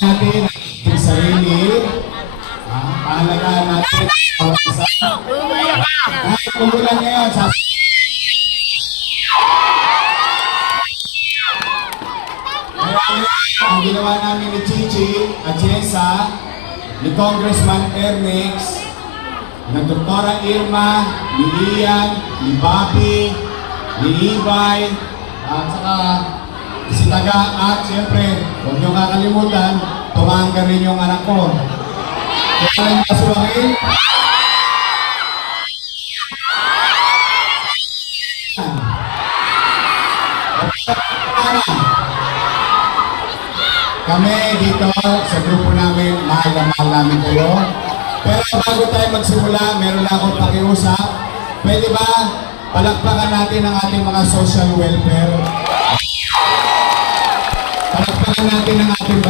natin ang sarili. Paalagaan natin ang isa. Kahit kumulan ngayon, ang ginawa namin ni Chichi at Jessa, ni Congressman Ernix, ng Doktora Irma, ni Ian, ni Bobby, ni Ibay, at saka si Taga, at siyempre, huwag niyo kakalimutan, tumangga rin yung anak ko. Kaya lang kasuwahin. Kami dito sa grupo namin, mahal na mahal namin kayo. Pero bago tayo magsimula, meron lang akong pakiusap. Pwede ba palakpakan natin ang ating mga social welfare? Palakpakan natin ang ating